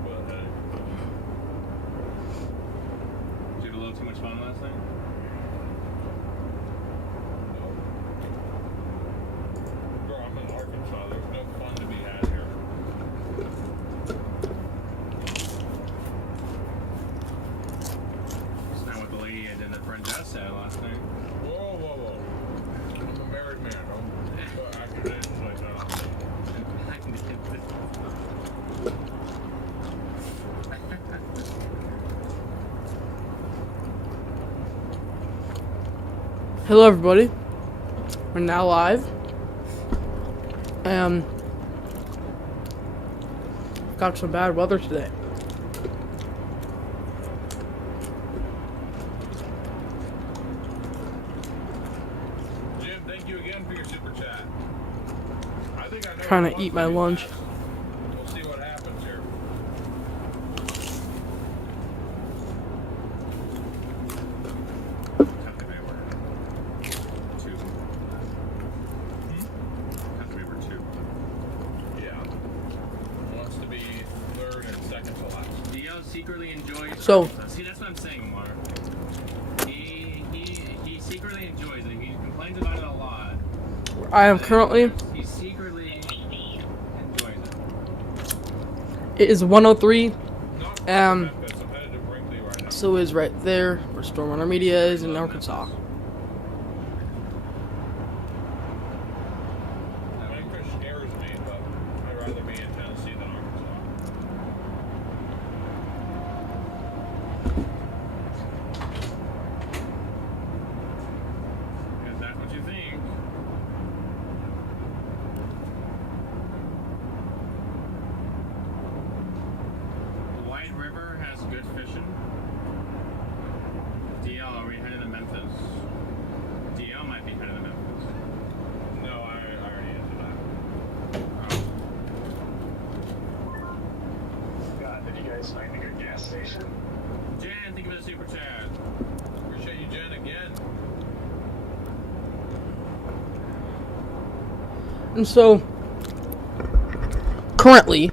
bit of a headache. Did you have a little too much fun last night? No. Bro, I'm in Arkansas. There's no fun to be had here. It's not what the lady I did at front desk said last night. Whoa, whoa, whoa. I'm a married man. Don't put accusations like that on me. Hello everybody, we're now live. Got some bad weather today. Jim, thank you again for your super chat. I think I know Trying what to wants eat my be lunch. had. We'll see what happens here. Have to be were two. Have to be were two. Yeah. Wants to be third and second to last. Dio secretly enjoys. So- see, that's what I'm saying, Omar. He secretly enjoys it. He complains about it a lot. I am currently, He secretly enjoys it. it is 1:03, Not Um, Memphis. I'm headed to Brinkley right now. so is right there where Stormrunner Media is in Arkansas. Memphis scares me, but I'd rather be in Tennessee than Arkansas. Is that what you think? The White River has good fishing. DL, are we headed to Memphis? DL might be headed to Memphis. No, I already answered that. God, did you guys find a good gas station? Jan, think of it a super chat. Appreciate you, Jen, again. And so, currently,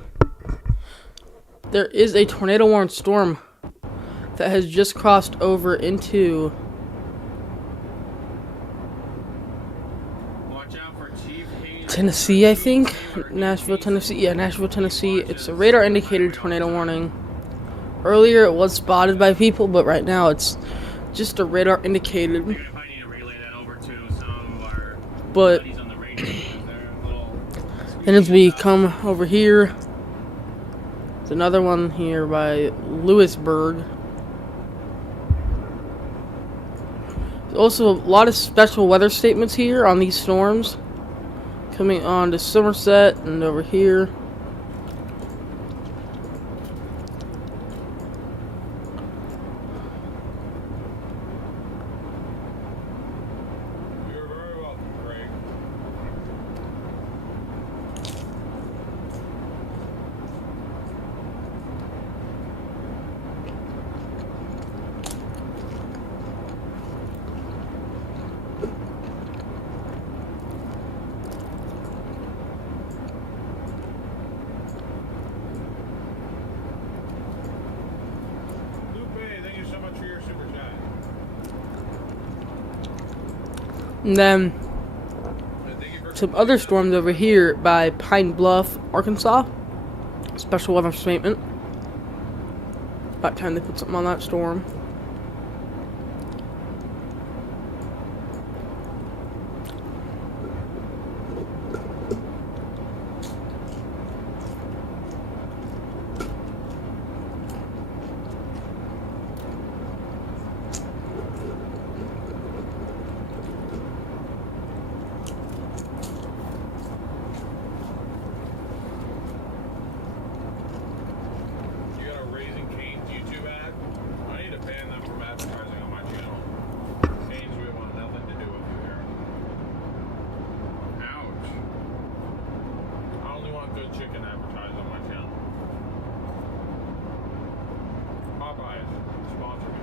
there is a tornado warning storm that has just crossed over into Watch out for Chief Hayes. Tennessee, I think. Nashville, Tennessee. Yeah, Nashville, Tennessee. It's a radar indicated tornado warning. Earlier it was spotted by people, but right now it's just a radar indicated. We're gonna probably need to relay that over to some of our But buddies on the radio. 'Cause they're a little then as we come over here, there's another one here by Lewisburg. There's also a lot of special weather statements here on these storms. Coming on to Somerset and over here. You're very welcome, Craig. Lupe, thank you so much for your super chat. And then And thank you for some other storms over here by Pine Bluff, Arkansas. Special weather statement. About time they put something on that storm. You got a Raising Cane's YouTube ad? I need to ban them from advertising on my channel. Cane's, we want nothing to do with you here. ouch. I only want good chicken advertised on my channel. Popeyes, sponsor me.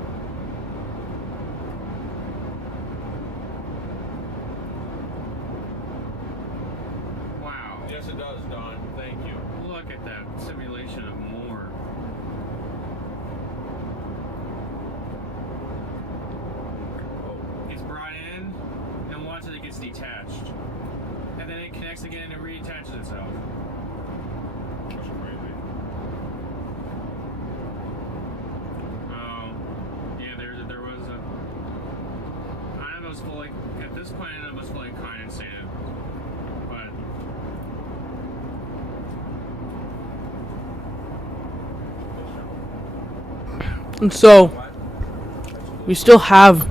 Wow. Yes, it does, Don. Thank you. Look at that simulation of more. detached. And then it connects again and it reattaches itself. That's crazy. Yeah, there was a... I don't know if it was fully... At this point, I don't know if it was fully condensated. But... And so, we still have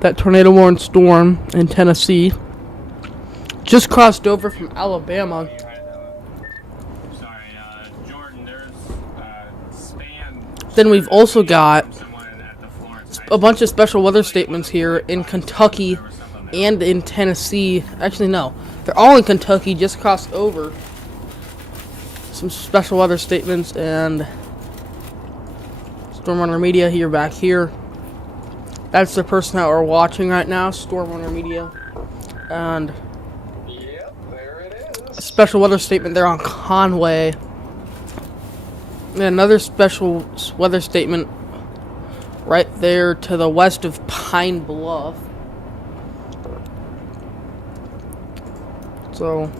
that tornado warning storm in Tennessee. Just crossed over from Alabama. Sorry, Jordan, there's span... Then we've also got someone at the Florence a bunch of special weather statements here in Kentucky and in Tennessee. Actually, no. They're all in Kentucky, just crossed over. Some special weather statements and Stormrunner Media here back here. That's the person that we're watching right now, Stormrunner Media. And Yep, there it a is. special weather statement there on Conway. And another special weather statement right there to the west of Pine Bluff. So,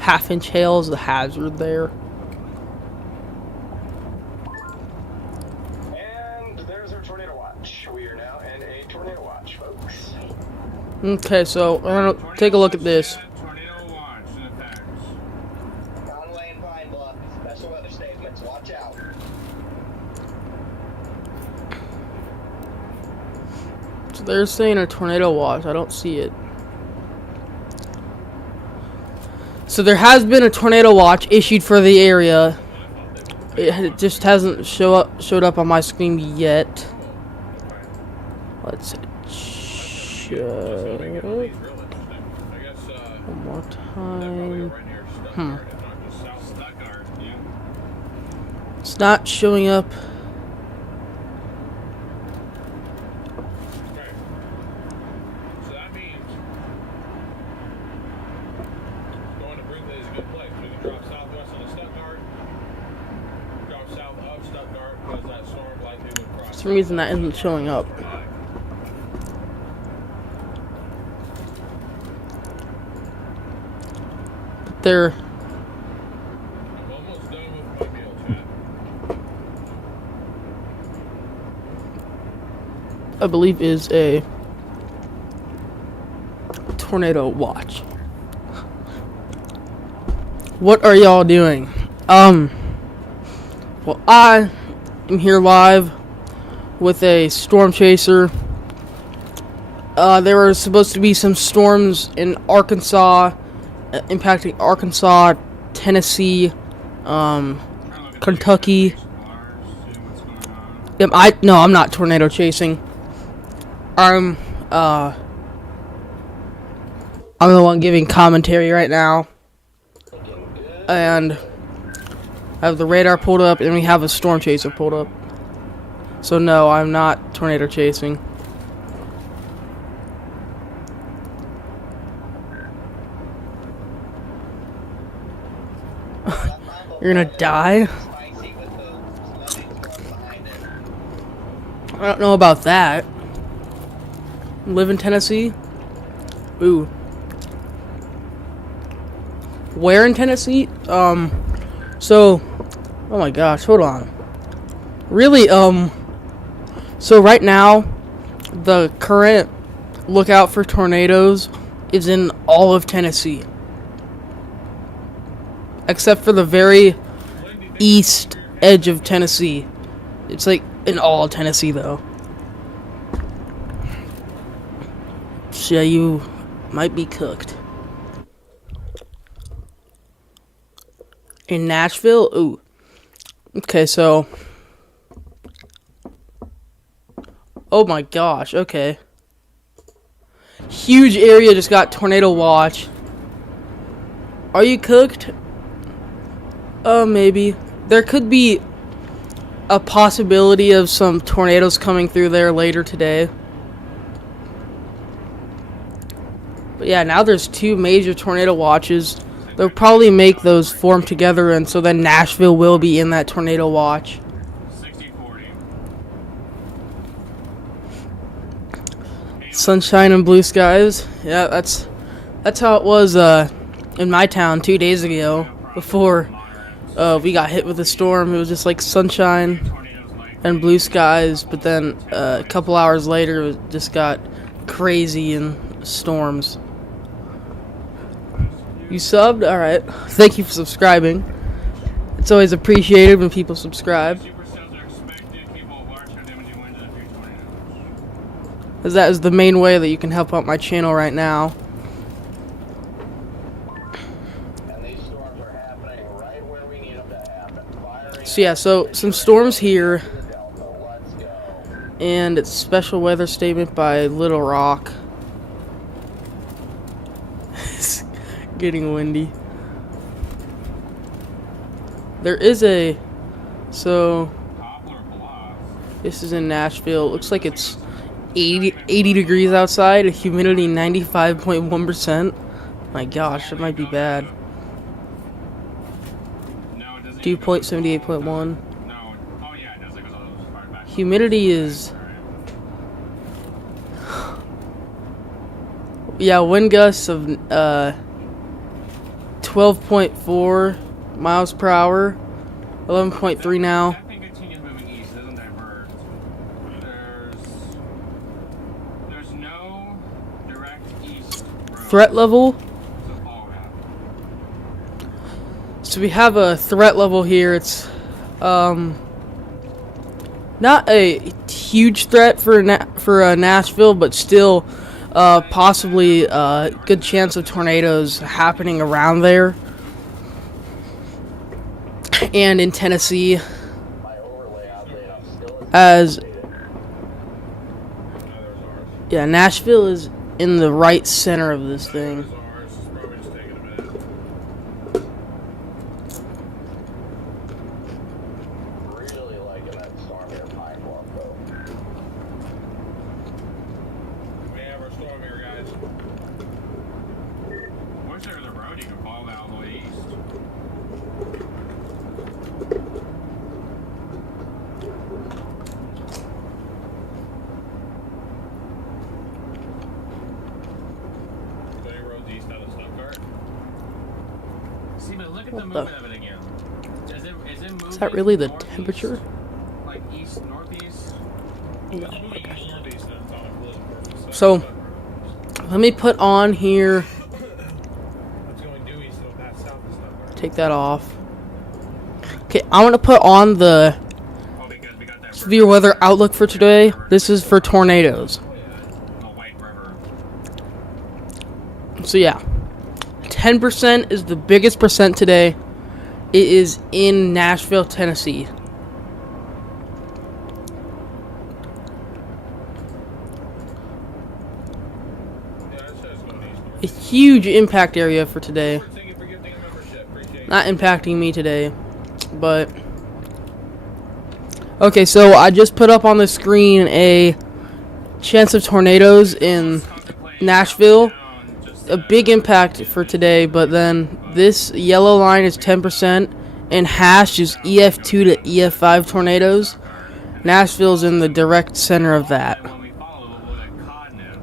half-inch hail is the hazard there. And there's our tornado watch. We are now in a tornado watch, folks. Okay, so we're gonna take a look at this. Tornado watch in effect. Conway and Pine Bluff, special weather statements, watch out. So they're saying a tornado watch. I don't see it. So there has been a tornado watch issued for the area. It just hasn't showed up on my screen yet. Let's check These real interesting. I guess, one more that probably time. right near Stuttgart, and not just south. Stuttgart, yeah. It's not showing up. Okay. So that means going to Brinkley is a good place. We can drop southwest into Stuttgart, drop south of Stuttgart, because that storm likely would cross. For some reason that isn't showing up. But there, I'm almost done with my meal, chat. I believe, is a tornado watch. What are y'all doing? Well, I am here live with a storm chaser. There were supposed to be some storms in Arkansas, impacting Arkansas, Tennessee, Kentucky. I'm not tornado chasing. I'm the one giving commentary right now. And I have the radar pulled up, and we have a storm chaser pulled up. So no, I'm not tornado chasing. You're gonna die? Spicy with the smelly storm behind it. I don't know about that. Live in Tennessee? Ooh. Where in Tennessee? So, oh my gosh, hold on. Really, so right now, the current lookout for tornadoes is in all of Tennessee. Except for the very east edge of Tennessee. It's like in all of Tennessee, though. So yeah, you might be cooked. In Nashville? Ooh. Okay, so... Oh my gosh, okay. Huge area just got tornado watch. Are you cooked? Maybe. There could be a possibility of some tornadoes coming through there later today. But yeah, now there's 2 major tornado watches. They'll probably make those form together, and so then Nashville will be in that tornado watch. 60-40. Sunshine and blue skies. Yeah, that's how it was in my town 2 days ago. Before we got hit with a storm, it was just like sunshine and blue skies. But then a couple hours later, it just got crazy in storms. You subbed? All right. Thank you for subscribing. It's always appreciated when people subscribe. As that is the main way that you can help out my channel right now. And these storms are happening right where we need them to happen. Firing So yeah, so some storms here, the Delta. Let's go. and it's special weather statement by Little Rock. It's getting windy. There is so this is in Nashville. It looks like it's 80 degrees outside, humidity 95.1%. My gosh, it might be bad. Dew point 78.1. Humidity is, yeah, wind gusts of 12.4 miles per hour, 11.3 now. Threat level. So we have a threat level here. It's not a huge threat for Nashville, but still possibly a good chance of tornadoes happening around there and in Tennessee, as yeah, Nashville is in the right center of this thing. Really liking that storm here, Pine Bluff, though. We have our storm here, guys. Wish there was a road you could follow that all the way east. Any roads east out of Stuttgart? See, but look at What the the- movement of it again. Is it moving? Is that really the northeast? temperature? Like east, northeast? No. It's moving northeast and it's on a little purpose. So let me put on here. It's going due east, it'll pass south of Stuttgart. Take that off. Okay, I want to put on the Oh, because we got that severe weather outlook for today. This is for tornadoes. the White River. So yeah, 10% is the biggest percent today. It is in Nashville, Tennessee. Yeah, it says going east. A huge impact area for today. Thank you for gifting a membership. Appreciate it. Not impacting me today, but okay, so I just put up on the screen a chance of tornadoes in Nashville. A big impact for today, but then this yellow line is 10% and hash is EF2 to EF5 tornadoes. Nashville's in the direct center of that. When we follow, we'll get Codnip.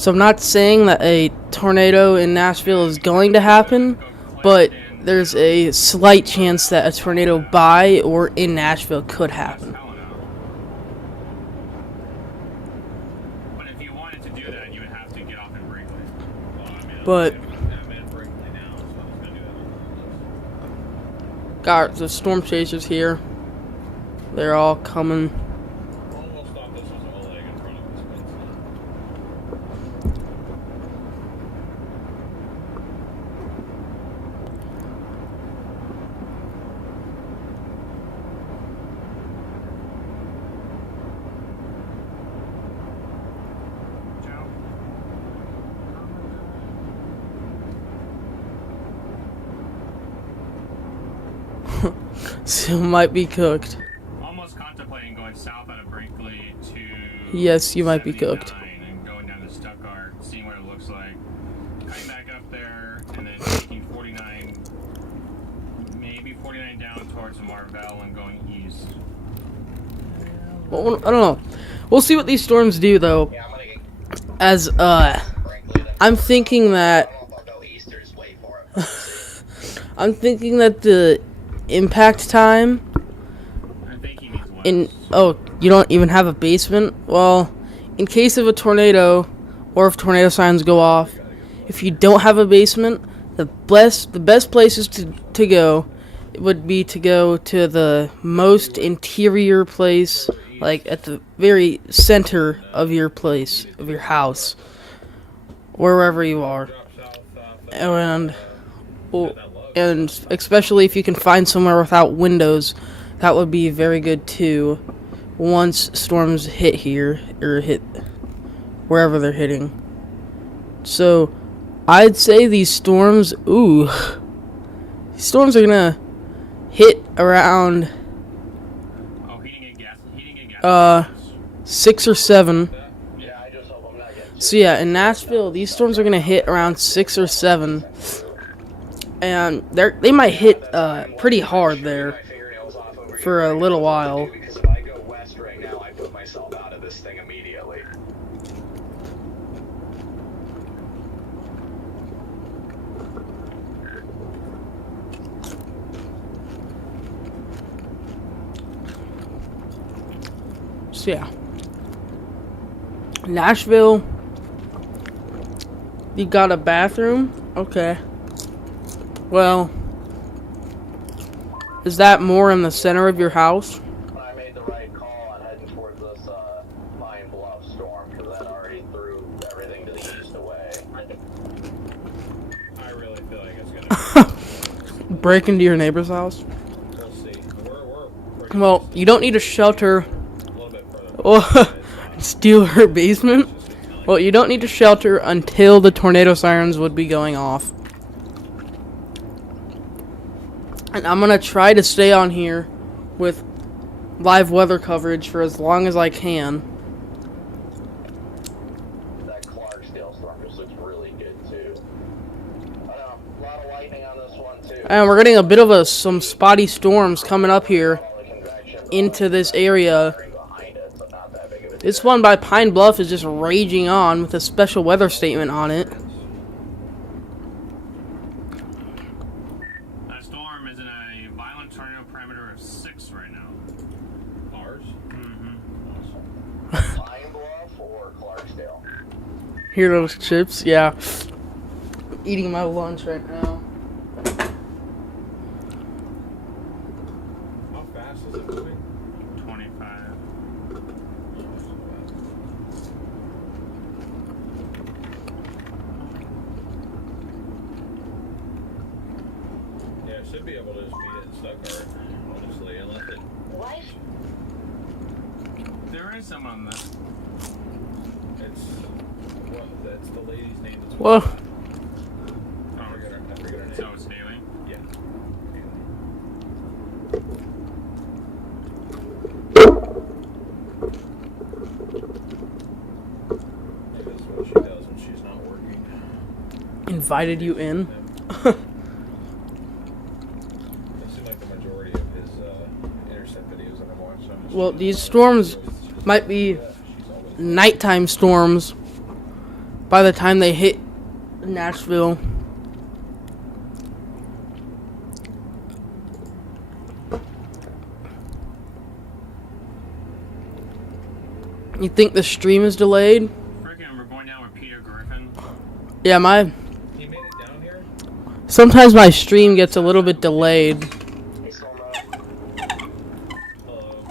So I'm not saying that a tornado in Nashville is going to happen, but there's a slight chance that a tornado by or in Nashville could happen. But if you wanted to do that, you would have to get off in Brinkley. Well, I mean, But I'm in Brinkley now, so it's gonna do that. got the storm chasers here. They're all coming. Well, we'll stop this with a leg in front of this one. So might be cooked. Almost contemplating going south out of Brinkley to Yes, you might be cooked. 79 and going down to Stuttgart, seeing what it looks like. Coming back up there and then taking 49, maybe 49 down towards Marvell and going east. Well, I don't know. We'll see what these storms do, though. Yeah, I'm as Frankly, that's I'm thinking that I don't know if I'll go east or just wait for it. I'm thinking that the impact time I think he means west. you don't even have a basement? Well, in case of a tornado or if tornado signs go off, if you don't have a basement, the best places to go would be to go to the most interior place, like at the very center of your place, of your house, wherever you are. And especially if you can find somewhere without windows, that would be very good too. Once storms hit here, or hit wherever they're hitting. So, I'd say these storms, these storms are gonna hit around, Oh, he didn't get gas. 6 or 7. Yeah, I just hope I'm not getting So yeah, in Nashville, these storms are gonna hit around 6 or 7. And they might hit, pretty hard there my fingernails off over for a little while. because if I go west right now, I put myself out of this thing immediately. So yeah. Nashville, you got a bathroom? Okay. Well, is that more in the center of your house? I made the right call on heading towards this Pine Bluff storm because that already threw everything to the east away. I really feel like it's gonna. Break into your neighbor's house? We'll see. We're pretty Well, you don't need a shelter. a little bit further. Steal her basement? Well, you don't need a shelter until the tornado sirens would be going off. And I'm gonna try to stay on here with live weather coverage for as long as I can. That Clarksdale storm just looks really good too. I know, a lot of lightning on this one too. And we're getting a bit of some spotty storms coming up here All the convection into this area. behind it, so not that big of a This one by Pine Bluff is just raging on with a special weather statement on it. That storm is in a violent tornado parameter of 6 right now. Ours. Pine Bluff or Clarksdale. Hear those chips? Yeah. Eating my lunch right now. How fast is it moving? 25. Yeah, I should be able to just beat it in Stuttgart, honestly, unless it. There is some on the. It's what? That's the lady's name. That's Whoa. I forget her name. So it's Haley. Yeah. Maybe that's what she does when she's not working. Invited you in? It seemed like the majority of his intercept videos that I've watched. So I'm just Well, these storms might be nighttime storms by the time they hit Nashville. You think the stream is delayed? Freaking, we're going down with Peter Griffin. Yeah, He made it down here. sometimes my stream gets a little bit delayed. Hey, Storm, Hello.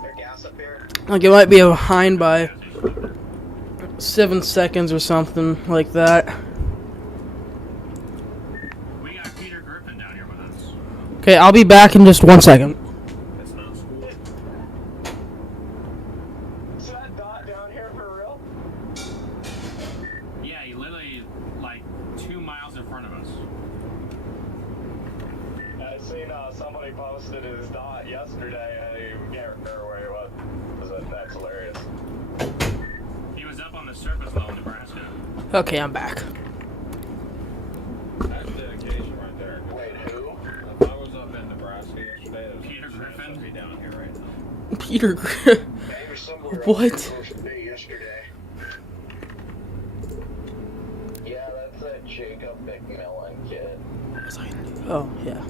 there gas up here? Like it might be behind by 7 seconds or something like that. We got Peter Griffin down here with us. Okay, I'll be back in just 1 second. That's not school. Is that dot down here for real? Yeah, he literally like 2 miles in front of us. I seen somebody posted his dot yesterday. I can't remember where he was. That's hilarious. He was up on the surface level in Nebraska. Okay, I'm back. That's dedication right there. Wait, who? If I was up in Nebraska yesterday, there's Peter a chance Griffin? I'd be down here right now. Peter Griffin. Maybe somewhere What? supposed to be yesterday. Jacob McMillan, kid. Oh, yeah.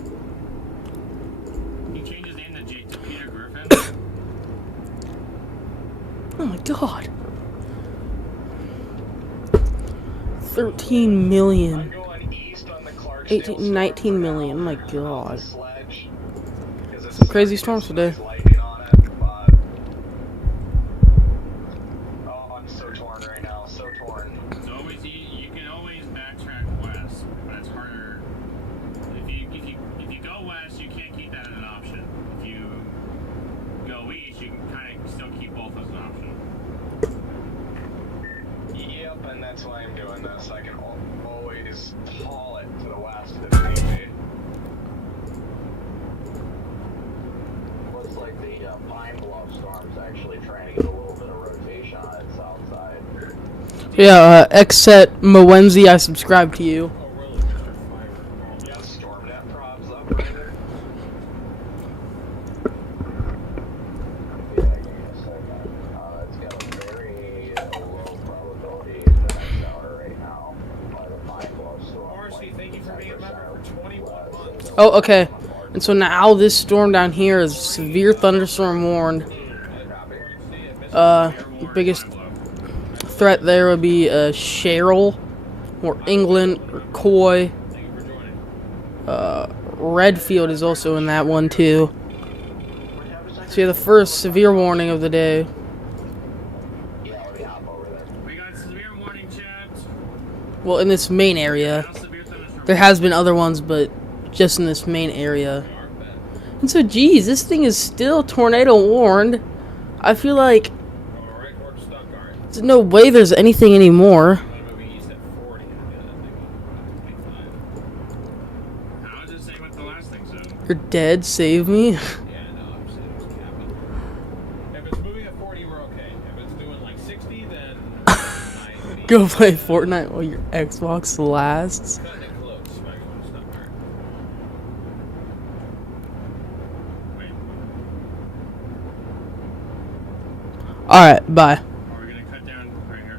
He changed his name to Peter Griffin. Oh my god. 13 million. I'm going east on the Clarksdale 18, 19 storm million. Oh for my now. god. Sledge, 'cause it's Some crazy starting to storms get today. some nice lightning on it, but- Oh, I'm so torn right now, so torn. It's always you can always backtrack west, but it's harder. If you go west, you can't keep that as an option. If you go east, you can kind of still keep both as an option. Yep, and that's why I'm doing this. I can always haul it to the west if need be. Looks like the Pine Bluff storm's actually trying to get a little bit of rotation on its south side. Yeah, Xset Mowenzi, I subscribe to you. Oh, really, Mr. Fiber? Yeah, StormNet probs operator. Yeah, give me a second. It's got a very low probability of the next hour right now. By the Pine Bluff storm. RC, thank you for being a member for 21 months. Oh, okay. And so now this storm down here is severe thunderstorm warned. The biggest threat there would be Cheryl, or England, or Coy. Thank you for joining. Redfield is also in that one too. So yeah, the first severe warning of the day. Yeah, already hop over there. We got severe warning, chat. Well, in this main area. Now severe thunderstorm. There has been other ones, but just in this main area. And so, geez, this thing is still tornado warned. I feel like Going right towards Stuttgart. there's no way there's anything anymore. I'm gonna move east at 40. And then I think 25. How does it say what the last thing said? You're dead, save me. Yeah, no, I'm saying it's capping. If it's moving at 40, we're okay. If it's doing like 60, then 90. Go play Fortnite while your Xbox lasts. Cutting it close by going to Stuttgart. Wait, Alright, bye. are we gonna cut down right here?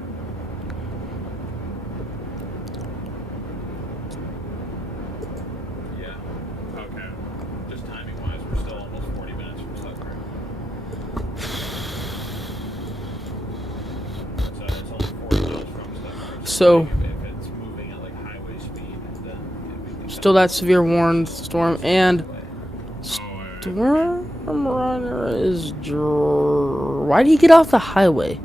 Yeah. Okay. Just timing wise, we're still almost 40 minutes from Stuttgart. It's only 40 minutes from Stuttgart. So- if it's moving at like highway speed, then we can Still that severe warned storm, and cut Oh, storm runner is why did he get off the highway?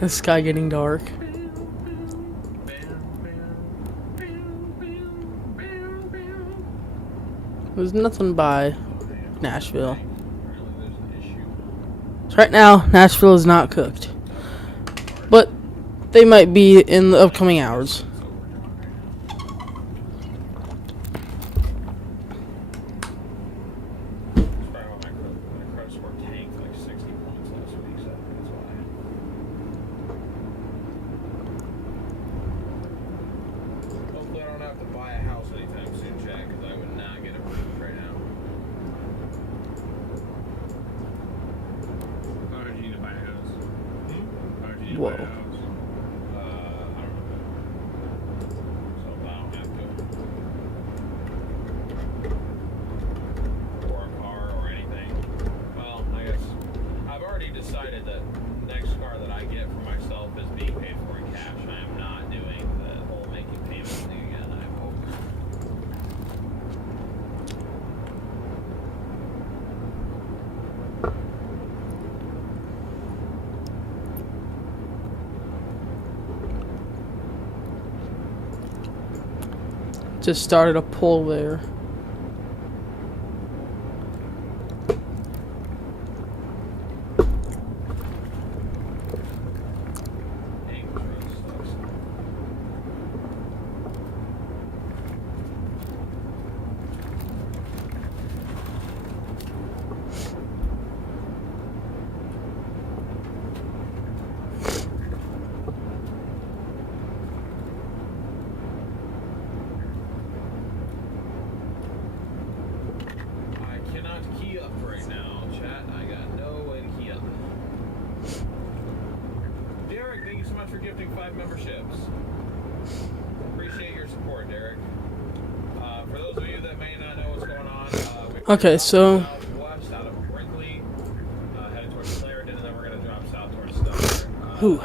The sky getting dark. There's nothing by Nashville. Apparently there's an issue. So right now, Nashville is not cooked. But they might be in the upcoming hours. My credit score tanked like 60 points last week, so that's why. Hopefully I don't have to buy a house anytime soon, Chad, because I would not get approved right now. Why would you need to buy a house? Why would you need to Whoa. buy a house? I don't know. So if I don't have to. Or a car or anything. Well, I guess I've already decided that the next car that I get for myself is being paid for in cash. I am not doing the whole making payments thing again, I hope. Just started a poll there. Dang, this road sucks. for gifting 5 memberships. Appreciate your support, Derek. For those of you that may not know what's going on, Okay, so southwest out of Brinkley, headed towards Clarendon, and then we're gonna drop south towards Stuttgart. Who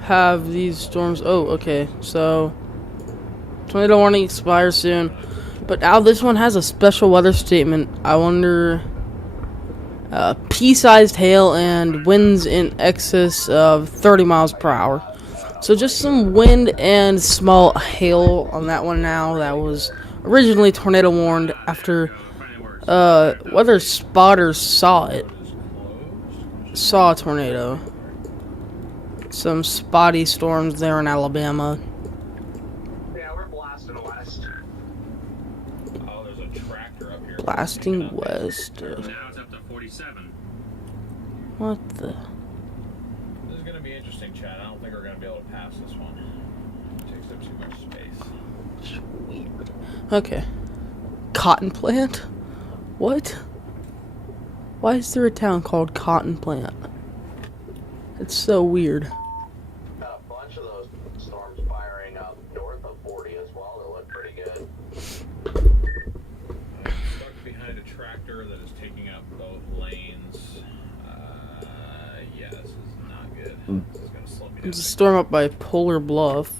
have these storms? Oh, okay. So tornado warning expires soon, but now this one has a special weather statement. I wonder. Pea-sized hail and winds in excess of 30 miles per hour. So just some wind and small hail on that one now. That was originally tornado warned after weather spotters saw it. Saw a tornado. Some spotty storms there in Alabama. Yeah, we're blasting west. Oh, there's a tractor up here. Blasting west. Now it's up to 47. What the? This is gonna be interesting, Chad. I don't think we're gonna be able to pass this one. It takes up too much space. Weird. Okay. Cotton plant? What? Why is there a town called Cotton Plant? It's so weird. Got a bunch of those storms firing up north of 40 as well that look pretty good. I'm stuck behind a tractor that is taking up both lanes. Yeah, this is not good. This is gonna slow me down. There's a storm up by Polar Bluff.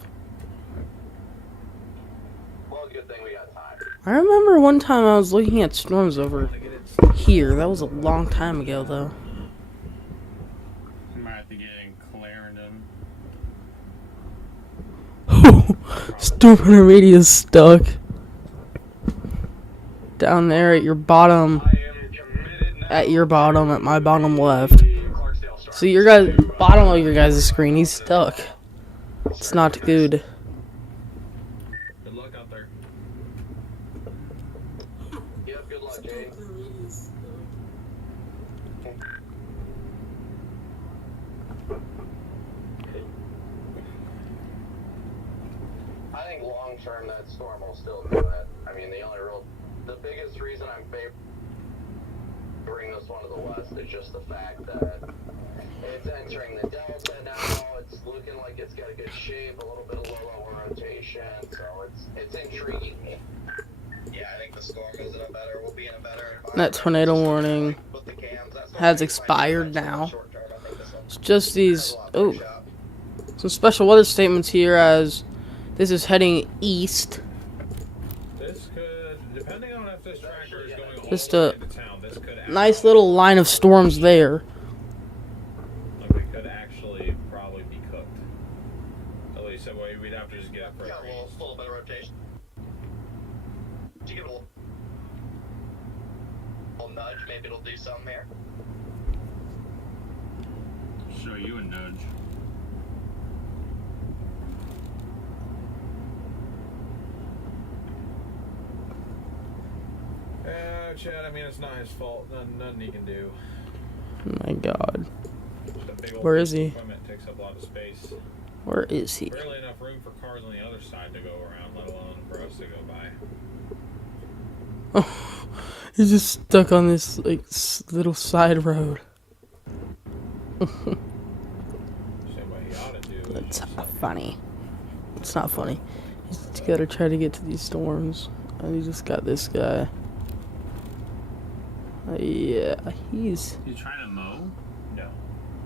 Well, good thing we got time. I remember one time I was looking at storms over here. That was a long time ago, though. You might have to get in Clarendon. Storm Intermediate is stuck. Down there at your bottom. I am committed now. At your bottom, at my bottom left. So your guys, bottom of your guys' screen, he's stuck. It's not good. Good luck out there. Yep, good luck, Jay. I think long term that storm will still do it. I mean, the biggest reason I'm favoring this one to the west is just the fact that it's entering the delta now. It's looking like it's got a good shape, a little bit of low rotation, so it's intriguing me. Yeah, I think the storm is in a better. We'll be in a better. That tornado warning has expired now. It's just these, some special weather statements here as this is heading east. This could, depending on if this tractor is going all Just the way a into town, this could nice little line of storms there. like we could actually probably be cooked. At least that way we'd have to just get up for a Got a breeze. little bit of rotation. Did you give it a little nudge? Maybe it'll do something here. Show you a nudge. Chad, I mean, it's not his fault. Nothing he can do. Oh my god. Just a big old Where piece is of he? Equipment takes up a lot of space. Where is he? Barely enough room for cars on the other side to go around, let alone for us to go by. Oh, he's just stuck on this like little side road. So what he ought to do is That's just, funny. It's not funny. He's gotta try to get to these storms, and he just got this guy. Yeah, he's. You trying to mow? no.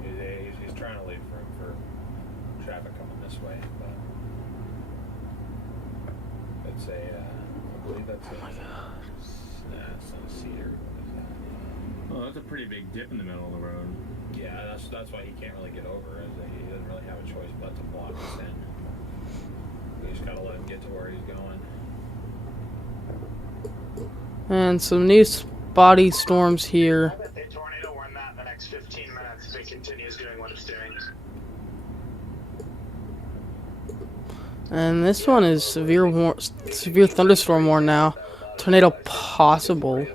He's trying to leave room for traffic coming this way, but it's a, I believe that's a, it's not a cedar. What is that? Oh, that's a pretty big dip in the middle of the road. Yeah, that's why he can't really get over, is that he doesn't really have a choice but to block us in. We just gotta let him get to where he's going. And some new spotty storms here. I bet the tornado warn that in the next 15 minutes if it continues doing what it's doing. And this one is severe thunderstorm warn now. Tornado possible.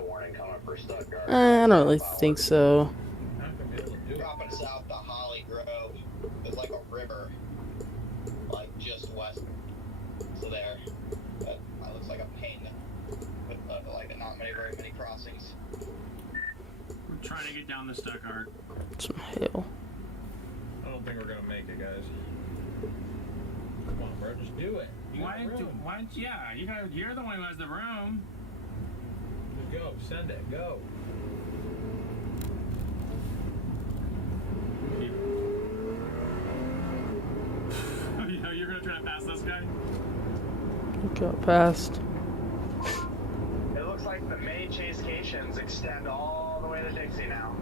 I don't really think so. Not gonna be able to do it. Dropping south to Holly Grove, there's like a river, like just west of there. That looks like a pain with like not very many crossings. We're trying to get down the Stuttgart. Some hail. I don't think we're gonna make it, guys. Come on, bro, just do it. You got room. Yeah, you're the one who has the room. Just go, send it, go. You're gonna try to pass this guy? Got past. It looks like the May Chasecations extend all the way to Dixie now.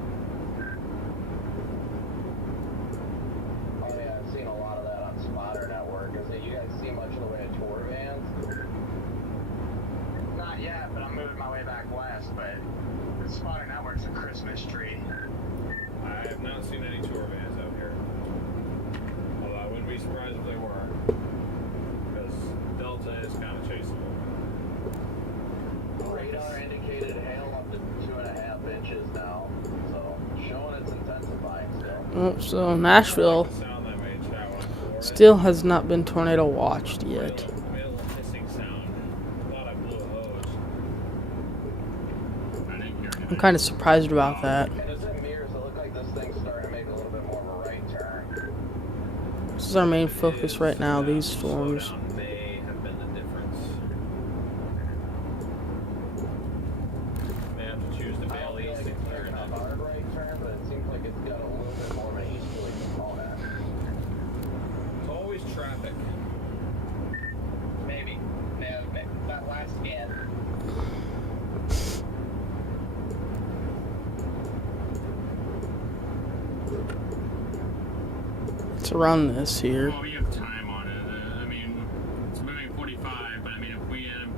Oh yeah, I've seen a lot of that on Spotter Network. Is it you guys see much in the way of tour vans? Not yet, but I'm moving my way back west. But the Spotter Network's a Christmas tree. I have not seen any tour vans out here. Although I wouldn't be surprised if they were. Because Delta is kind of chaseable. Radar indicated hail up to 2.5 inches now, so showing it's intensifying still. Oh, so Nashville The sound that made that one for it. still has not been tornado watched yet. Made a little hissing sound. I thought I blew a hose. I didn't hear anything. I'm kind of surprised about that. And it's in mirrors, it looks like this thing's starting to make a little bit more of a right turn. This is our main focus right now, these storms. Slowdown may have been the difference. May have to choose the I don't bail feel east like and it's clear taking it a up. hard right turn, but it seems like it's got a little bit more of an easterly component. It's always traffic. Maybe. Yeah, that last scan. It's around this here. Well, we have time on it. I mean, it's moving 45, but I mean, if we end up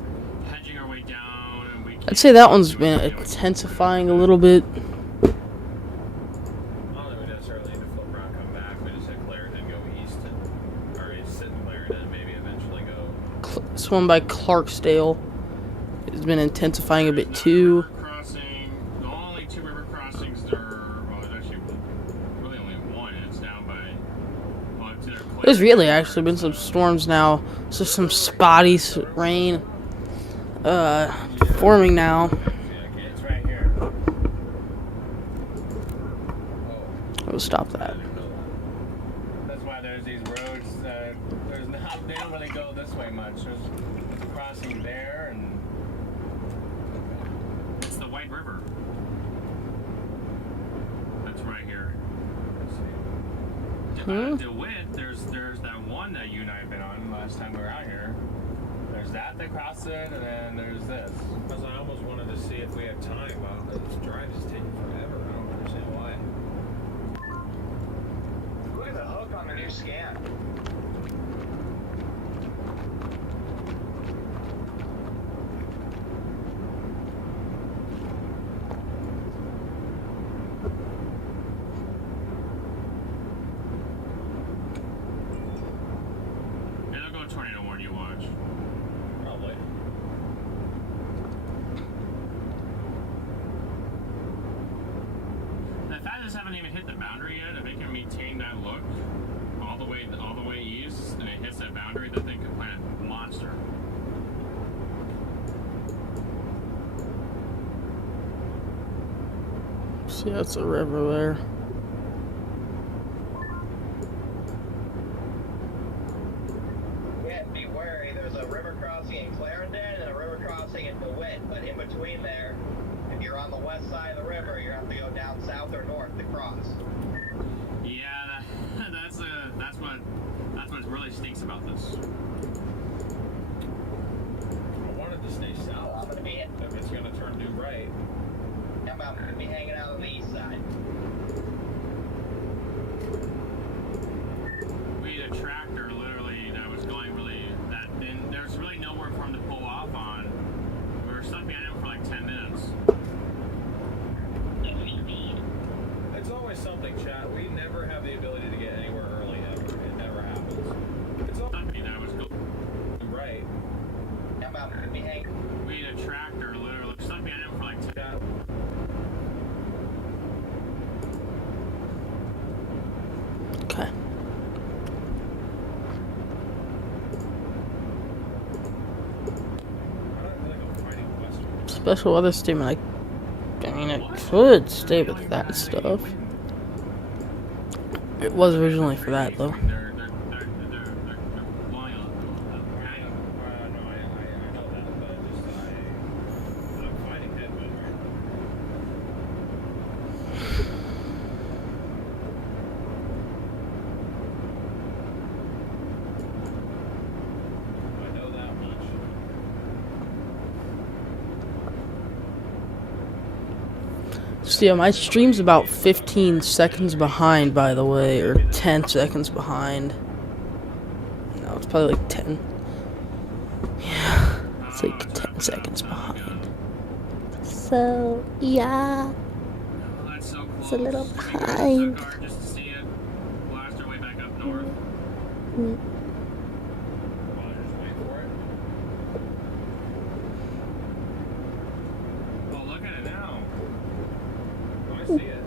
hedging our way down and we I'd say that one's been intensifying a little bit. I don't think we necessarily need to flip around, come back. We just hit Clarendon, go east, and, or sit in Clarendon, and maybe eventually go. This one by Clarksdale has been intensifying a bit too. River crossing. The only two river crossings are, well, there's actually really only one. It's down by, well, it's either There's really actually been some storms now. So some spotty rain forming now. Yeah, it's right here. We'll stop that. That's why there's these roads. There's not, they don't really go this way much. There's a crossing there, and it's the White River. That's right here. DeWitt, there's that one that you and I have been on last time we were out here. There's that crosses it, and then there's this. Because I almost wanted to see if we had time. This drive is taking forever. I don't understand why. Look at the hook on the new scan. It'll go tornado warn you watch. Probably. The fact is, haven't even hit the boundary yet. If it can maintain that look all the way east, and it hits that boundary, that thing could plant a monster. See, that's a river there. We have to be wary. There's a river crossing in Clarendon and a river crossing in DeWitt, but in between there, if you're on the west side of the river, you have to go down south or north to cross. Yeah, that's what really stinks about this. I wanted to stay I'm south. gonna be If it's going to turn due right. I'm gonna be hanging out on the east side. We had a tractor literally that was going really that, and there's really nowhere for him to pull off on. We were stuck behind him for like 10 minutes. It's always something, chat. We never have the ability to get anywhere early, ever. It never happens. It's always Stuck me that was going. right. I'm gonna be hanging. We had a tractor literally stuck behind him for like 10 Chat. Okay. I don't feel like I'm fighting westward. Special weather statement. I mean, I could stay with that stuff. It was originally for that, though. They're loyal. I know that, but I'm fighting headwind right now. I know that much. So yeah, my stream's about 15 seconds behind, by the way, or 10 seconds behind. No, it's probably like 10. Yeah, it's like 10 seconds behind. So, yeah, Oh, that's so close. it's a little Should we go to behind. Stuttgart just to see it blast our way back up north? Mm. Well, just wait for it. Oh, look at it now. Oh, I see it.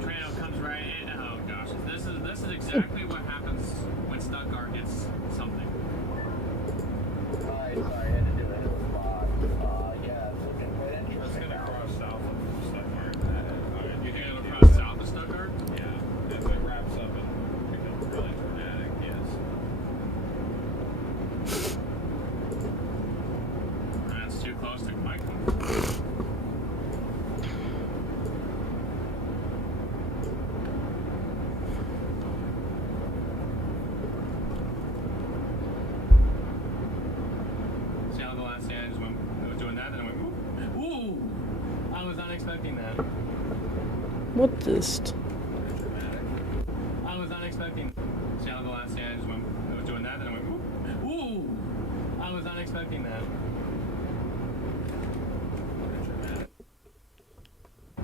Trano comes right in. Oh gosh, this is exactly what happens when Stuttgart gets something. Sorry, I had to do that in the spot. Yeah, it's looking quite It's interesting gonna now. cross south of Stuttgart. You think it'll cross south of Stuttgart? Yeah, if it wraps up and becomes really dramatic, yes. That's too close to my comfort. See how the last day I just went, I was doing that, and I went, ooh, ooh! I was not expecting that. What this? Dramatic. I was not expecting. See how the last day I just went, I was doing that, and I went, ooh, ooh! I was not expecting that. Dramatic.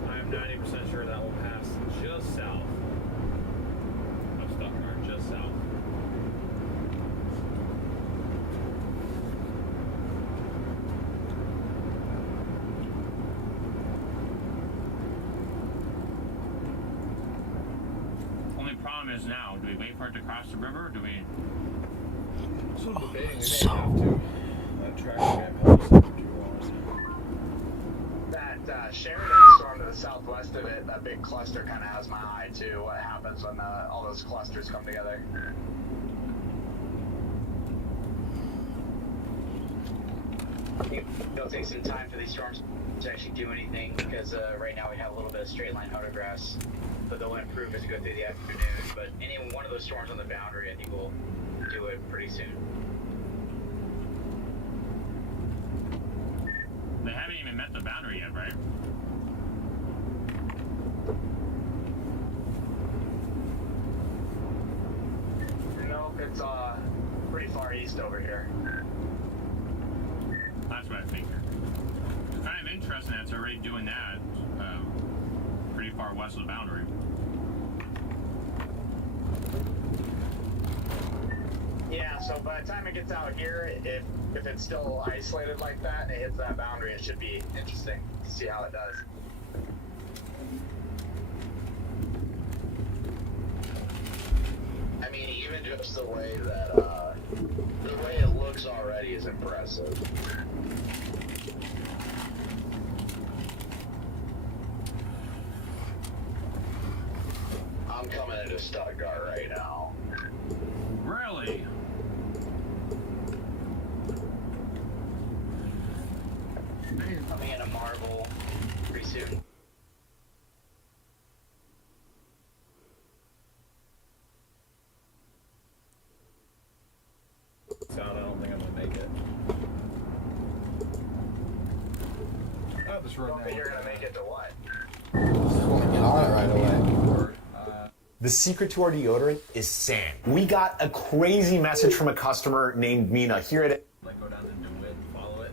I am 90% sure that will pass just south of Stuttgart, just south. Only problem is now, do we wait for it to cross the river, or do we... So debating, we may so- have to. That track map helps us for too long. That Sheridan storm to the southwest of it, that big cluster kind of has my eye too. What happens when all those clusters come together? It'll take some time for these storms to actually do anything because right now we have a little bit of straight line photographs, but they'll improve as we go through the afternoon. But any one of those storms on the boundary, I think will do it pretty soon. They haven't even met the boundary yet, right? Nope, it's pretty far east over here. That's what I figured. It's kind of interesting that it's already doing that, pretty far west of the boundary. Yeah, so by the time it gets out here, if it's still isolated like that and it hits that boundary, it should be interesting to see how it does. I mean, even just the way that, the way it looks already is impressive. I'm coming into Stuttgart right now. Really? Coming in a marble pretty soon. Sound, I don't think I'm gonna make it. Oh, this road Don't think you're gonna make it to what? Get on it right away. The secret to our deodorant is sand. We got a crazy message from a customer named Mina here at Like go down to DeWitt and follow it.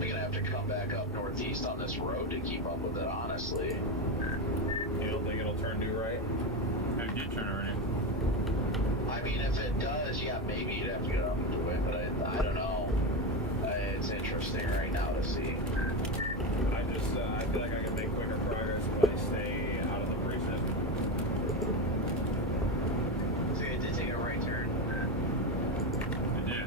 I'm gonna have to come back up northeast on this road to keep up with it, honestly. You don't think it'll turn due right? I did turn already. I mean, if it does, yeah, maybe you'd have to go down to it, but I don't know. It's interesting right now to see. I just, I feel like I can make quicker progress if I stay out of the precinct. So you did take a right turn. I did.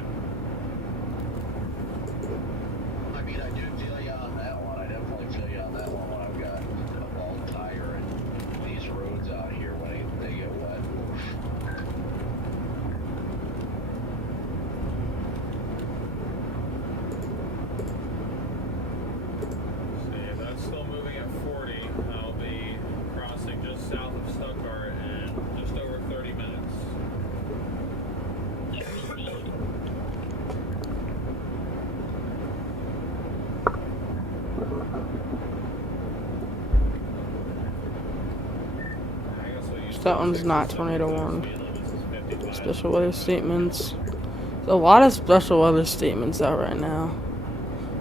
That one's not tornado warned. This is 55. Special weather statements. There's a lot of special weather statements out right now.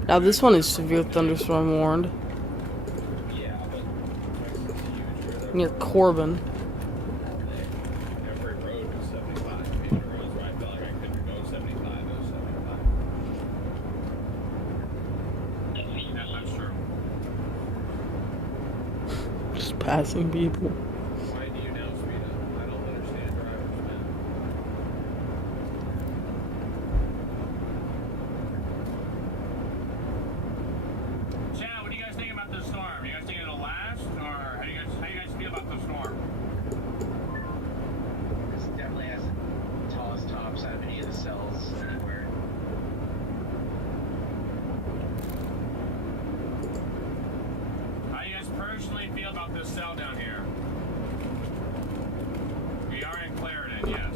Now this one is severe thunderstorm warned Yeah, but Texas is huge. near Corbin. Every road was 75. Major roads where I felt like I couldn't go 75, it was 75. Yeah, that's true. Just passing people. Why do you now speed up? I don't understand drivers, man. Chad, what do you guys think about the storm? You guys think it'll last, or how do you guys feel about the storm? This definitely has the tallest tops out of any of the cells anywhere. How do you guys personally feel about this cell down here? We are in Clarendon, yes.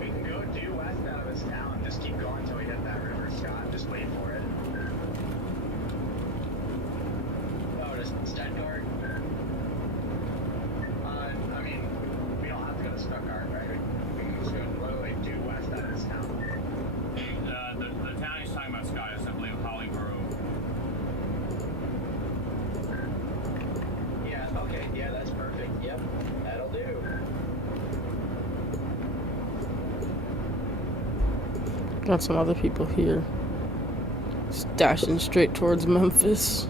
We can go due west out of this town and just keep going until we hit that river, Scott. Just wait for it. Oh, to Stuttgart? I mean, we don't have to go to Stuttgart, right? We can just go literally due west out of this town. The town he's talking about, Scott, is, I believe, Holly Grove. Yeah, okay, yeah, that's perfect. Yep, that'll do. Got some other people here. Dashing straight towards Memphis.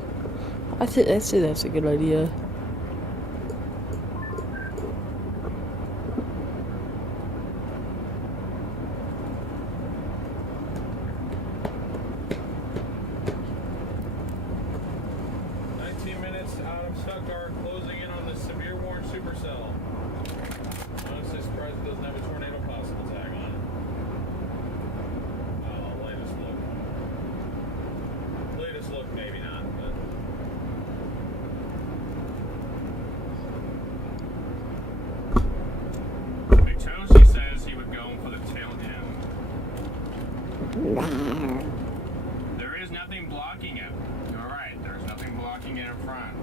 I'd say that's a good idea. Out of Stuttgart, closing in on the severe warned supercell. Honestly surprised it doesn't have a tornado possible tag on it. Latest look. Latest look, maybe not, but McTosie says he would go for the tail end. There is nothing blocking it. You're right, there's nothing blocking it in front.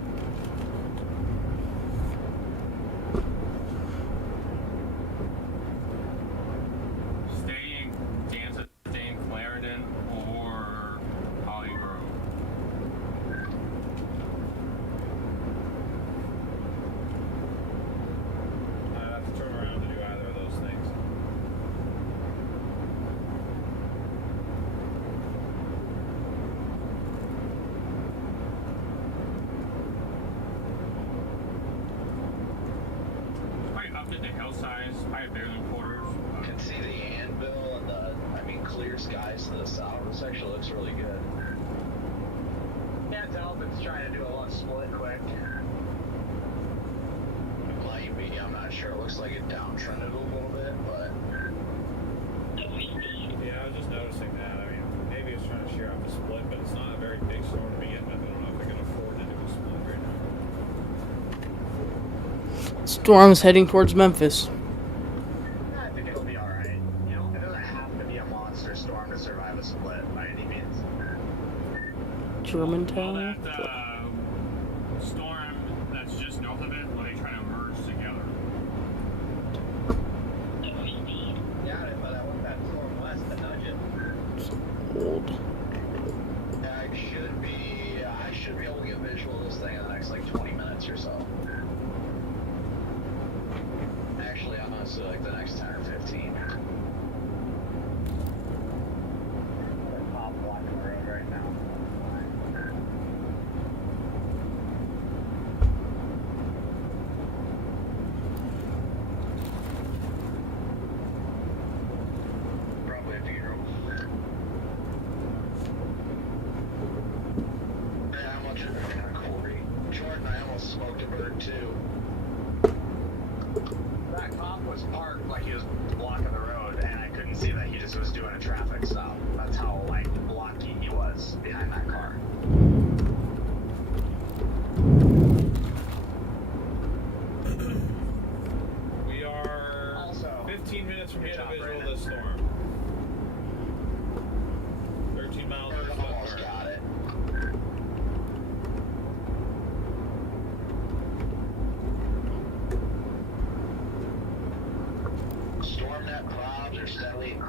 Stay in Clarendon or Holly Grove. I'd have to turn around to do either of those things. Probably up at the hillsides, probably barely quarters. You can see the anvil and clear skies to the south. This actually looks really good. Can't tell if it's trying to do a little split quick. It might be, I'm not sure. It looks like it downtrended a little bit, but Yeah, I was just noticing that. I mean, maybe it's trying to shear off a split, but it's not a very big storm to begin with. I don't know if I can afford to do a split right now. Storm's heading towards Memphis. I think it'll be alright. You know, it doesn't have to be a monster storm to survive a split by any means. Well, Germantown. that storm that's just north of it, where they try to merge together. Got it, but I want that storm west to nudge it. Old. I should be able to get visual of this thing in the next like 20 minutes or so. Actually, honestly, like the next 10 or 15. We're top blocking the road right now. Probably a funeral. Yeah, how much is it? Corey. Jordan, I almost smoked a bird too. That cop was parked like he was blocking the road, and I couldn't see that he just was doing a traffic stop. That's how, like, blocky he was behind that car.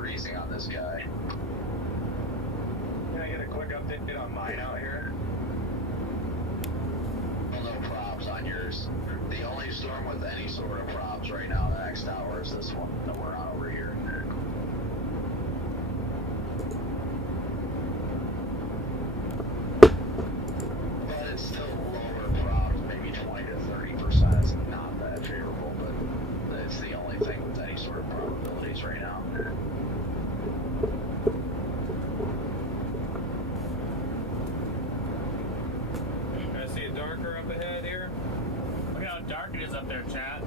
freezing on this guy. Can I get a quick update on mine out here? Well, no props on yours. The only storm with any sort of props right now in the next hour is this one that we're on over here. But it's still lower props, maybe 20 to 30%. It's not that favorable, but it's the only thing with any sort of probabilities right now. I see it darker up ahead here. Look how dark it is up there, chat.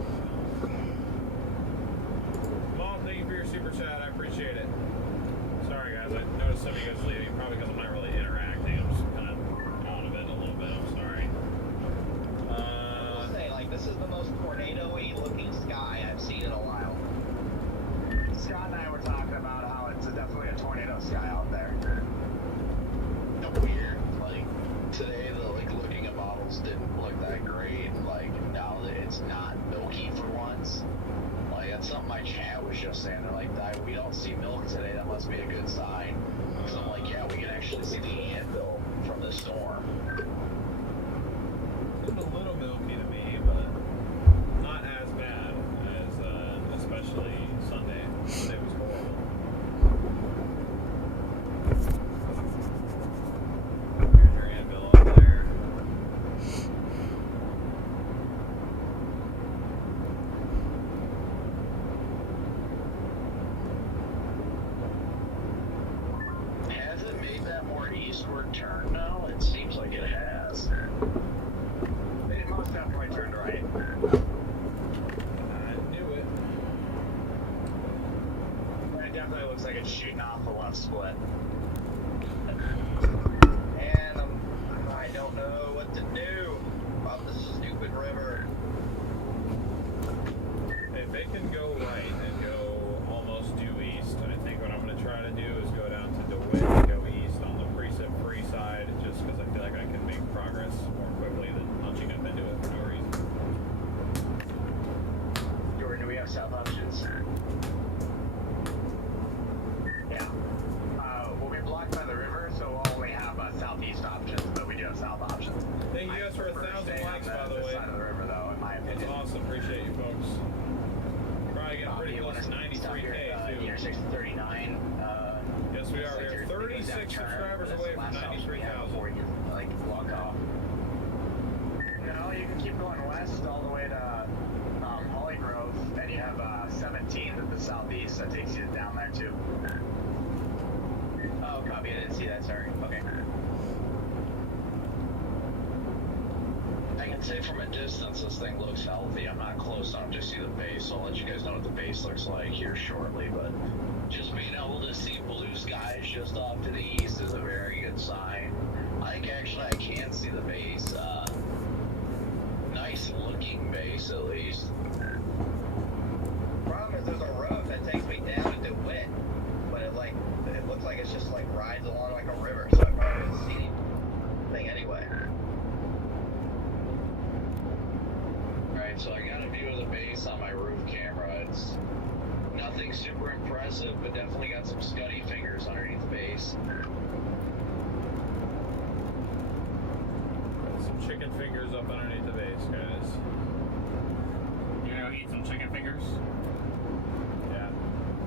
Mom, thank you for your super chat. I appreciate it. Sorry, guys. I noticed some of you guys leaving, probably because I'm not really interacting. I'm just kind of out of it a little bit. I'm sorry. I'll say, like, this is the most tornado-y looking sky I've seen in a while. Scott and I were talking about how it's definitely a tornado sky out there. Weird. Like today, the looking at models didn't look that great. Like now that it's not milky for once. Like that's something my chat was just saying. They're like, we don't see milk today. That must be a good sign. So I'm like, yeah, we can actually see the anvil from the storm. It's a little milky to me, but not as bad as, especially Sunday. Sunday was horrible. Here's your anvil up there. Has it made that more eastward turn now? It seems like it has. It most definitely turned right. I knew it. It definitely looks like it's shooting off the left split. And I don't know what to do about this stupid river. If it can go right and go almost due east, I think what I'm going to try to do is go down to DeWitt and go east on the precip free side, just because I feel like I can make progress more quickly than punching up into it for no reason. Jordan, do we have south options? Yeah. We'll be blocked by the river, so we'll only have southeast options, but we do have south options. Thank you guys for 1,000 likes, by the way. Side of the river, though, in my That's opinion. awesome. Appreciate you folks. Probably getting pretty You close want to to stop here 93K, at too. Intersection 39. Yes, we are. We're 36 subscribers away from 93,000. Before you like walk off. No, you can keep going west all the way to Holly Grove, and you have 17 at the southeast that takes you down there too. Oh, copy. I didn't see that. Sorry. Okay. I can say from a distance this thing looks healthy. I'm not close enough to see the base, so I'll let you guys know what the base looks like here shortly, but just being able to see blue skies just off to the east is a very good sign. I think actually I can see the base. Nice looking base at least. Problem is there's a road that takes me down to DeWitt, but it looks like it's just like rides along like a river, so I probably wouldn't see anything anyway. Alright, so I got a view of the base on my roof camera. It's nothing super impressive, but definitely got some scuddy fingers underneath the base. Some chicken fingers up underneath the base, guys. You gonna go eat some chicken fingers? Yeah.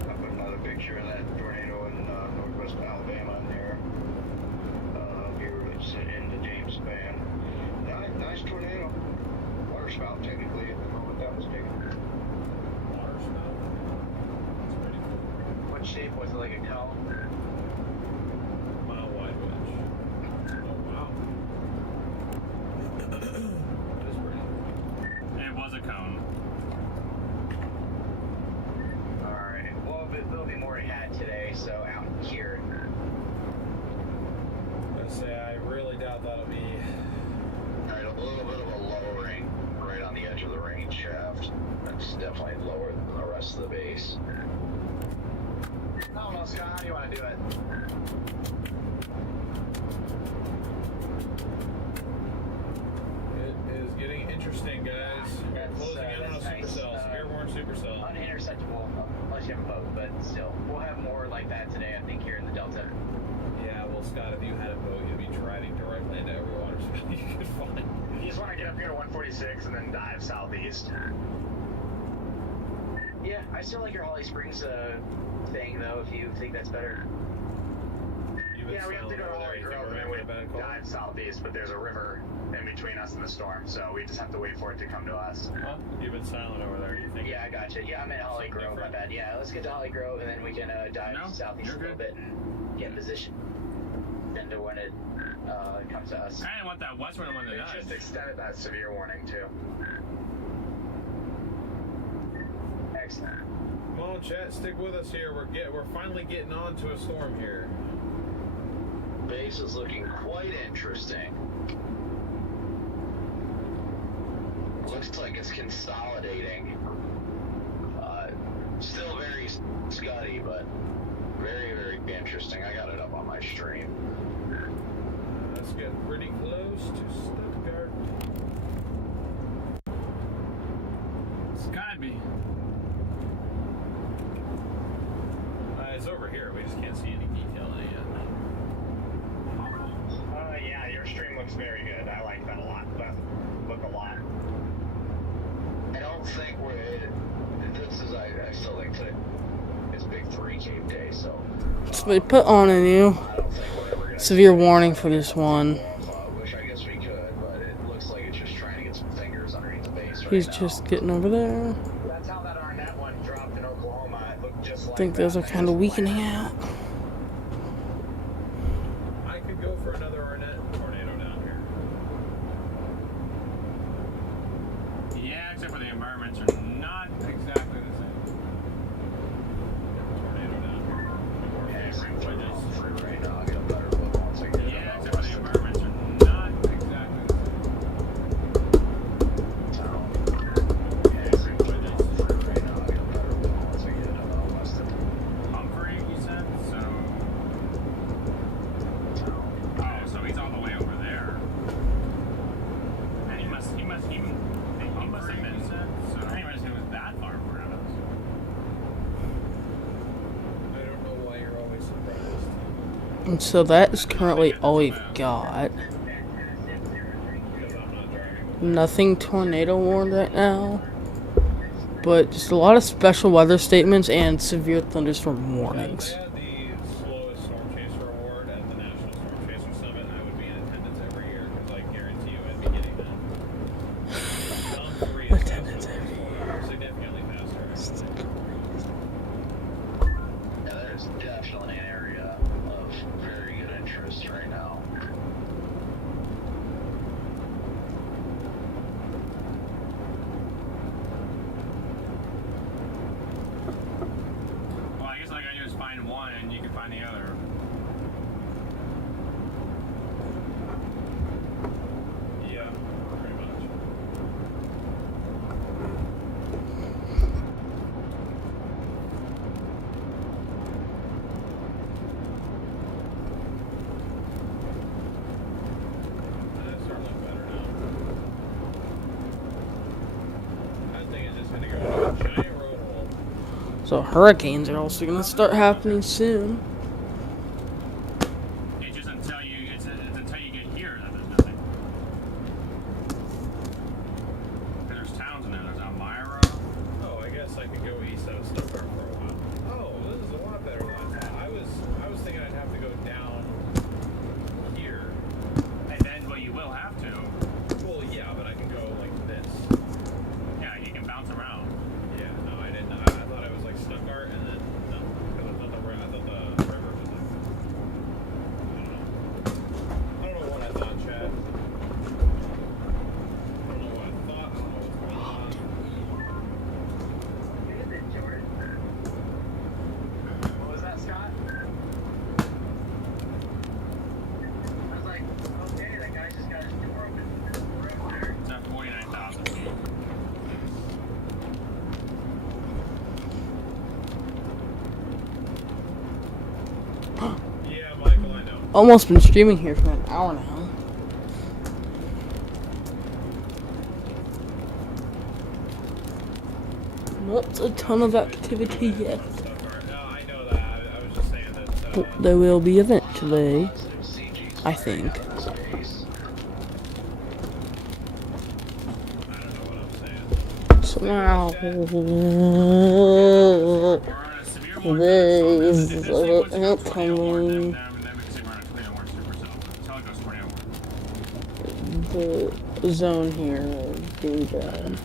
I put another picture of that tornado in northwest Alabama in there. Here it's in the James span. Nice tornado. Water spout, technically, at the moment that was taken. Water spout. That's pretty cool. What shape was it, like a cone? Mile wide wedge. Oh, wow. That is pretty. It was a cone. Alright. Well, there'll be more to had today, so out here. I say I really doubt that'll be. Alright, a little bit of a lowering right on the edge of the range shaft. That's definitely lower than the rest of the base. I don't know, Scott, how do you want to do it? It is getting interesting, guys. We're closing in on a that's nice. supercell. Airborne supercell. Unintersectable, unless you have a boat, but still. We'll have more into every water spout you could find. You just want to get up here to 146 and then dive southeast. Yeah, I still like your Holly Springs thing though. If you think that's better. Yeah, we have to go to Holly Grove and then we dive southeast, but there's a river in between us and the storm, so we just have to wait for it to come to us. Huh? You've been silent over there. You think? Yeah, I gotcha. Yeah, I'm in Holly Grove. My bad. Yeah, let's get to Holly Grove and then we can dive southeast a little bit and get in position into when it comes to us. I didn't want that western one to They die. just extended that severe warning too. Excellent. Come on, chat. Stick with us here. We're finally getting on to a storm here. Base is looking quite interesting. Looks like it's consolidating. Still very scuddy, but very, very interesting. I got it up on my stream. Let's get pretty close to Stuttgart. It's gotta be. It's over here. We just can't see any detail in it yet. Yeah, your stream looks very good. I like that a lot. That look a lot. I don't think I still think that it's Big 3 Cape Day, so. So we put on a new I don't think we're ever gonna severe warning for this one. Wish I guess we could, but it looks like it's just trying to get some fingers underneath the base right He's now. just getting over there. That's how that Arnett one dropped in Oklahoma. It looked just like I think those are kind of weakening out. I could go for another Arnett tornado down here. Yeah, except for the environments are not exactly the same. Tornado down here. Yeah, it's like through right now. I'll get a better look once I get it Yeah, up. except for the environments are not exactly the same. Yeah, it's like through right now. I'll get a better look once I get it up out west of Humphrey, you said? So. Oh, so he's all the way over there. And he must have been said. So I didn't realize he was that far around us. I don't know why you're always surprised. And so that is currently all we've got. Because I'm not driving. Nothing tornado warned right now. But just a lot of special weather statements and severe thunderstorm warnings. If I had the slowest storm chaser award at the National Storm Chaser Summit, I would be in attendance every year because I guarantee you I'd be getting that. Tom 3 is Attendance faster, significantly faster. Actually. Yeah, there's definitely an area of very good interest right now. Well, I guess all I gotta do is find one and you can find the other. Yeah, pretty much. That's certainly better now. I think it's just gonna go to a giant road hole. So hurricanes are also going to start happening soon. It's just until it's until you get here that there's nothing. 'Cause there's towns in there. There's Elmira. Oh, I guess I could go east out of Stuttgart for a while. Oh, this is a lot better than I thought. I was thinking I'd have to go down here. And then, well, you will have to. Well, yeah, but I can go like this. Yeah, you can bounce around. Yeah, no, I didn't. I thought it was like Stuttgart and then no, because I thought the river was like. I don't know what I thought, Chad. I don't know what I thought. I don't know what's going on. What was that, Scott? I was like, okay, that guy just got his door open. We're up there. It's at 49,000 feet. Yeah, Michael, I know. Almost been streaming here for an hour now. Not a ton of activity yet. Stuttgart. No, I know that. I was just saying that. But there will be eventually. Positive CGs I firing think. out of this base. Wow. We're on a severe warning. If this thing puts a tornado warning, then we can say we're on a tornado warning super cell. Until it goes tornado warning. The zone here is being bad.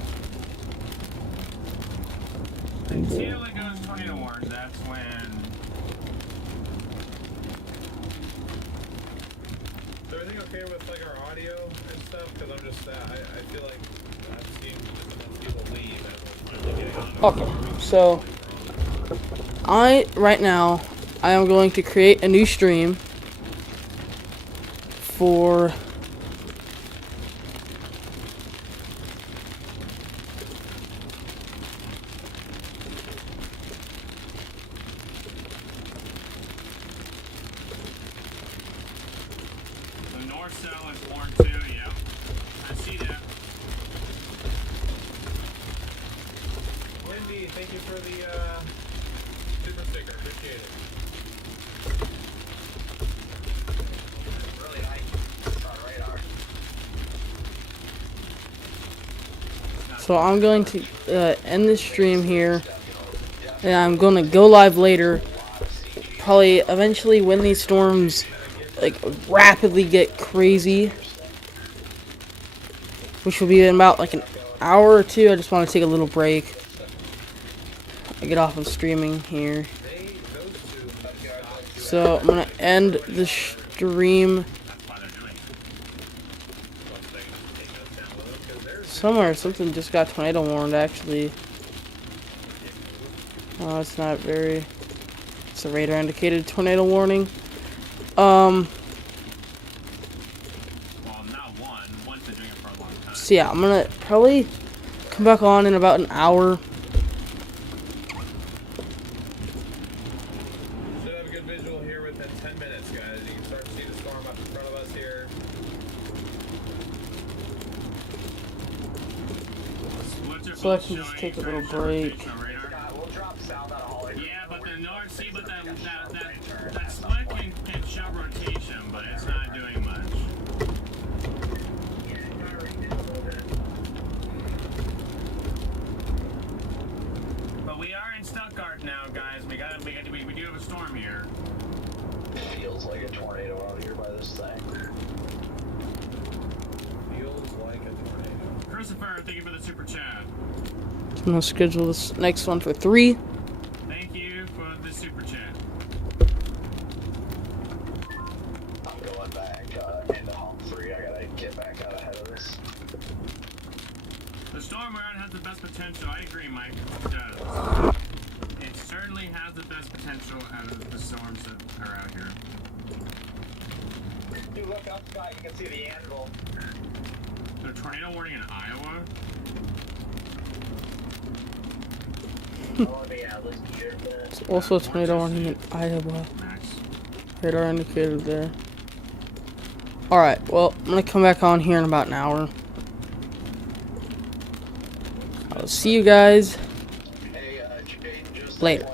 Until it goes tornado warning, that's when. Is everything okay with like our audio and stuff? Because I'm just, I feel like I'm seeing just people leave and we're finally getting on. Okay, so right now I am going to create a new stream for The north cell is warned too, yep. I see that. Wendy, thank you for the super sticker. Appreciate it. Really nice. It's on radar. So I'm going to end this stream here, and I'm going to go live later. Probably eventually when these storms like rapidly get crazy, which will be in about like an hour or two. I just want to take a little break. I get off of streaming here. So I'm gonna end the stream somewhere. Something just got tornado warned actually. Oh, it's not very. It's a radar indicated tornado warning. Well, not one. One's been doing it for a long time. So yeah, I'm gonna probably come back on in about an hour. Should have a good visual here within 10 minutes, guys. You can start to see the storm up in front of us here. So I can just take a little break. We'll drop south out of Hollywood. Yeah, but the north, see, but that split can show rotation, but it's not doing much. But we are in Stuttgart now, guys. We do have a storm here. Feels like a tornado out here by this thing. Feels like a tornado. Christopher, thank you for the super chat. I'm gonna schedule this next one for 3. Thank you for the super chat. I'm going back into home 3. I gotta get back out ahead of this. The storm we're on has the best potential. I agree, Mike. It does. It certainly has the best potential out of the storms that are out here. You look up, Scott, you can see the anvil. The tornado warning in Iowa? Oh, yeah, listen here. It's also a tornado warning in Iowa. Max. Radar indicated there. Alright, well, I'm gonna come back on here in about an hour. I'll see you guys Hey, Jaden, just later.